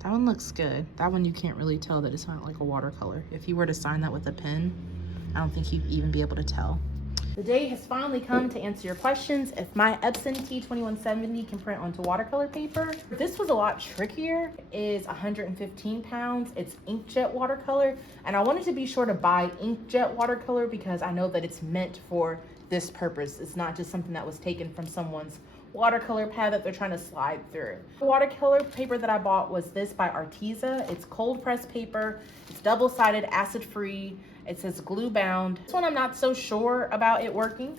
That one looks good. That one you can't really tell that it's not like a watercolor. If you were to sign that with a pen, I don't think you'd even be able to tell. The day has finally come to answer your questions if my Epson T2170 can print onto watercolor paper. This was a lot trickier. It is 115 pounds. It's inkjet watercolor, and I wanted to be sure to buy inkjet watercolor because I know that it's meant for this purpose. It's not just something that was taken from someone's watercolor pad that they're trying to slide through. The watercolor paper that I bought was this by Arteza. It's cold pressed paper. It's double-sided, acid-free. It says glue bound. This one I'm not so sure about it working,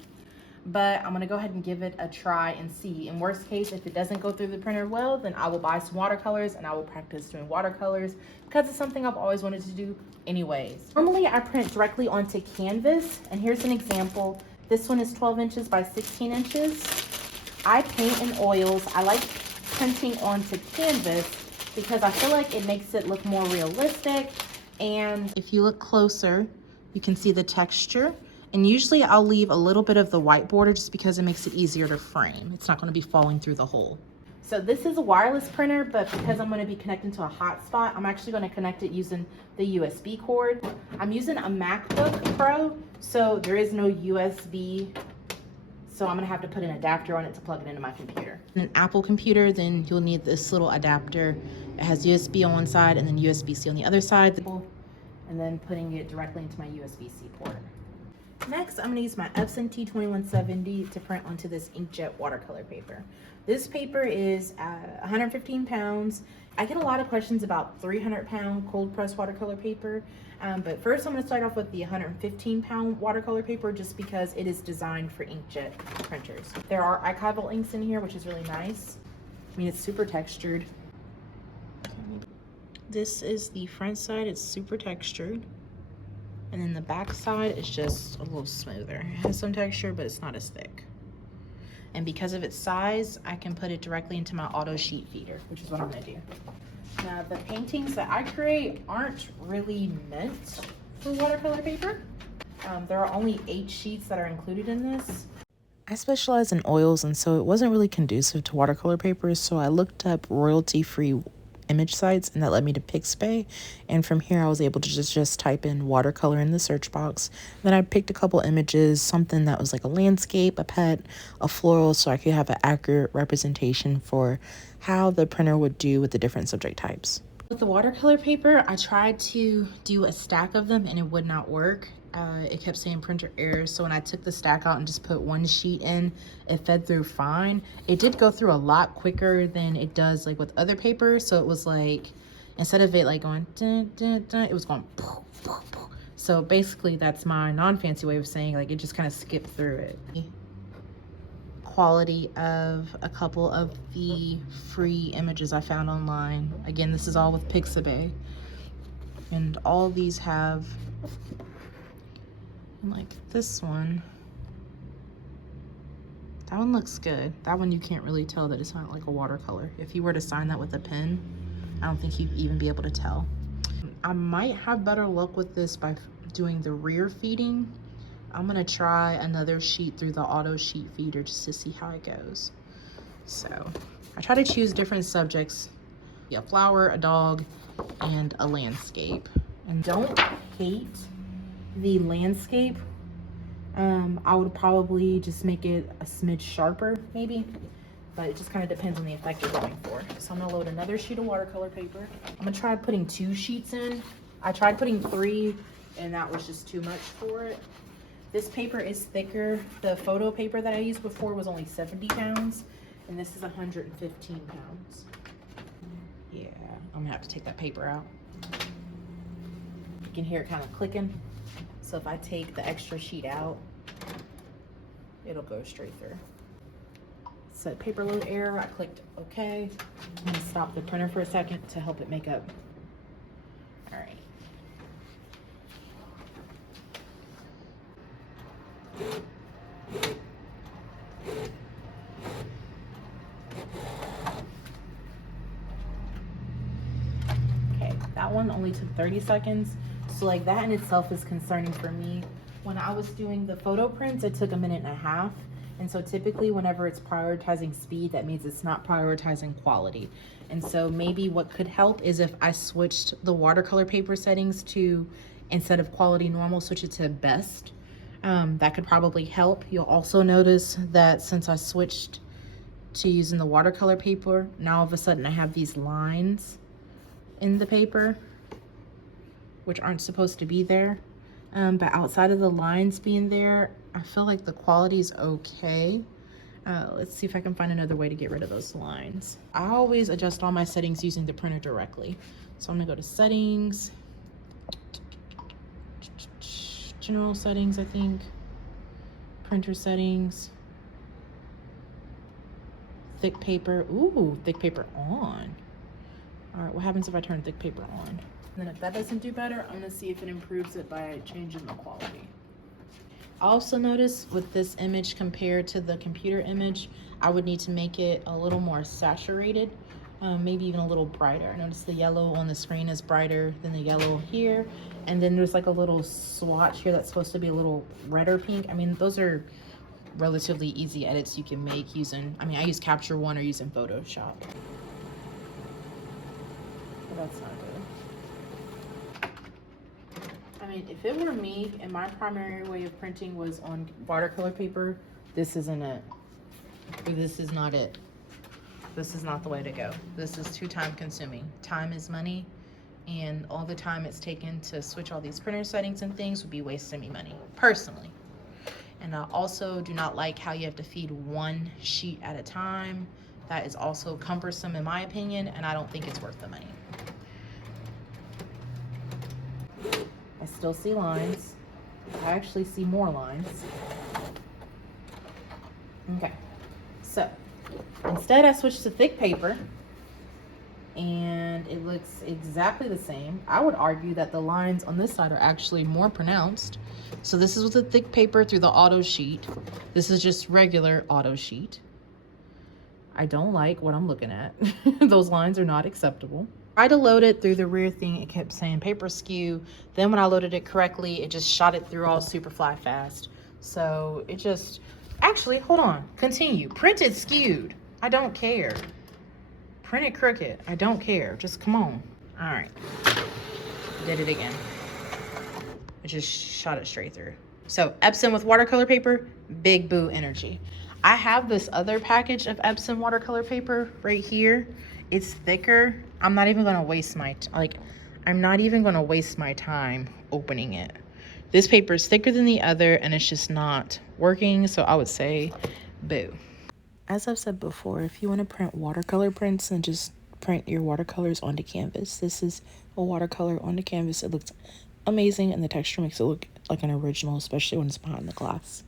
but I'm gonna go ahead and give it a try and see. In worst case, if it doesn't go through the printer well, then I will buy some watercolors and I will practice doing watercolors because it's something I've always wanted to do anyways. Normally I print directly onto canvas, and here's an example. This one is 12 inches by 16 inches. I paint in oils. I like printing onto canvas because I feel like it makes it look more realistic. And if you look closer, you can see the texture. And usually I'll leave a little bit of the white border just because it makes it easier to frame. It's not going to be falling through the hole. So this is a wireless printer, but because I'm going to be connecting to a hotspot, I'm actually going to connect it using the USB cord. I'm using a MacBook Pro, so there is no USB. So I'm gonna have to put an adapter on it to plug it into my computer. An Apple computer, then you'll need this little adapter. It has USB on one side and then USB-C on the other side. And then putting it directly into my USB-C port. Next, I'm gonna use my Epson T2170 to print onto this inkjet watercolor paper. This paper is 115 pounds. I get a lot of questions about 300-pound cold press watercolor paper. But first I'm gonna start off with the 115-pound watercolor paper just because it is designed for inkjet printers. There are archival inks in here, which is really nice. I mean, it's super textured. This is the front side, it's super textured. And then the back side is just a little smoother. It has some texture, but it's not as thick. And because of its size, I can put it directly into my auto sheet feeder, which is what I'm gonna do. Now, the paintings that I create aren't really meant for watercolor paper. There are only 8 sheets that are included in this. I specialize in oils, and so it wasn't really conducive to watercolor papers, so I looked up royalty-free image sites, and that led me to Pixabay. And from here I was able to just type in watercolor in the search box. Then I picked a couple images, something that was like a landscape, a pet, a floral, so I could have an accurate representation for how the printer would do with the different subject types. With the watercolor paper, I tried to do a stack of them and it would not work. It kept saying printer error, so when I took the stack out and just put one sheet in, it fed through fine. It did go through a lot quicker than it does like with other papers, so it was like, instead of it like going dun, dun, dun, it was going poof, poof, poof. So basically that's my non-fancy way of saying like it just kind of skipped through it. Quality of a couple of the free images I found online. Again, this is all with Pixabay, and all of these have, like this one, that one looks good. That one you can't really tell that it's not like a watercolor. If you were to sign that with a pen, I don't think you'd even be able to tell. I might have better luck with this by doing the rear feeding. I'm gonna try another sheet through the auto sheet feeder just to see how it goes. So I try to choose different subjects, a flower, a dog, and a landscape. And don't hate the landscape. I would probably just make it a smidge sharper maybe, but it just kind of depends on the effect you're going for. So I'm gonna load another sheet of watercolor paper. I'm gonna try putting 2 sheets in. I tried putting 3 and that was just too much for it. This paper is thicker. The photo paper that I used before was only 70 pounds, and this is 115 pounds. Yeah, I'm gonna have to take that paper out. You can hear it kind of clicking. So if I take the extra sheet out, it'll go straight through. Set paper load error, I clicked OK. I'm gonna stop the printer for a second to help it make up. All right. Okay, that one only took 30 seconds. So like that in itself is concerning for me. When I was doing the photo prints, it took 1.5 minutes, And so typically whenever it's prioritizing speed, that means it's not prioritizing quality. And so maybe what could help is if I switched the watercolor paper settings to, instead of quality normal, switch it to best. That could probably help. You'll also notice that since I switched to using the watercolor paper, now all of a sudden I have these lines in the paper, which aren't supposed to be there. But outside of the lines being there, I feel like the quality is okay. Let's see if I can find another way to get rid of those lines. I always adjust all my settings using the printer directly. So I'm gonna go to settings, general settings, I think, printer settings, thick paper. Ooh, thick paper on. All right, what happens if I turn thick paper on? And then if that doesn't do better, I'm gonna see if it improves it by changing the quality. I also notice with this image compared to the computer image, I would need to make it a little more saturated, maybe even a little brighter. Notice the yellow on the screen is brighter than the yellow here. And then there's like a little swatch here that's supposed to be a little redder pink. I mean, those are relatively easy edits you can make using, I use Capture One or using Photoshop. But that's not good. I mean, if it were me and my primary way of printing was on watercolor paper, this isn't it. Or this is not it. This is not the way to go. This is too time consuming. Time is money, and all the time it's taken to switch all these printer settings and things would be wasting me money, personally. And I also do not like how you have to feed one sheet at a time. That is also cumbersome in my opinion, and I don't think it's worth the money. I still see lines. I actually see more lines. Okay, so instead I switched to thick paper and it looks exactly the same. I would argue that the lines on this side are actually more pronounced. So this is with the thick paper through the auto sheet. This is just regular auto sheet. I don't like what I'm looking at. Those lines are not acceptable. I tried to load it through the rear thing. It kept saying paper skew. Then when I loaded it correctly, it just shot it through all super fly fast. So it just, actually, hold on, continue. Printed skewed, I don't care. Printed crooked, I don't care, just come on. All right, did it again. It just shot it straight through. So Epson with watercolor paper, big boo energy. I have this other package of Epson watercolor paper right here. It's thicker. I'm not even gonna waste my, time opening it. This paper is thicker than the other and it's just not working. So I would say boo. As I've said before, if you want to print watercolor prints, then just print your watercolors onto canvas. This is a watercolor onto canvas. It looks amazing and the texture makes it look like an original, especially when it's behind the glass.